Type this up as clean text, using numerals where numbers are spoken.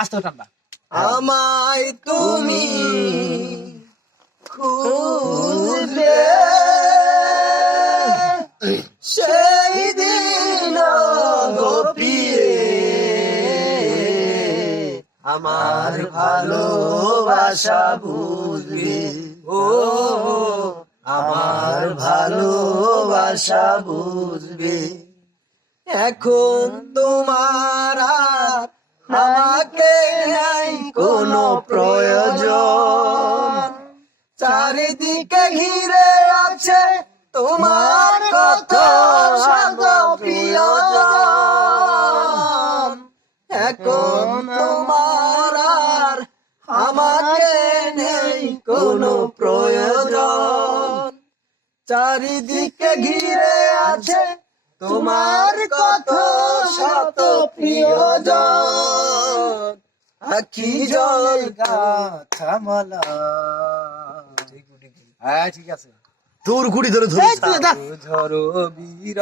আস্তে টানবা। আমায় তুমি খুঁজবে সেই দিন গোপিয়ে আমার ভালোবাসা বুঝবে ও আমার ভালোবাসা বুঝবে এখন তোমার আর আমাকে নাই কোনো প্রয়োজন চারিদিকে ঘিরে আছে তোমার কত শত প্রিয়জন এখন তোমার আর আমাকে নেই কোনো প্রয়োজন চারিদিকে ঘিরে আছে তোমার কত শত প্রিয়জন আখি জল গাথা মালা হ্যাঁ ঠিক আছে। তোর গুড়ি ধরে ধরে ঝরো বীর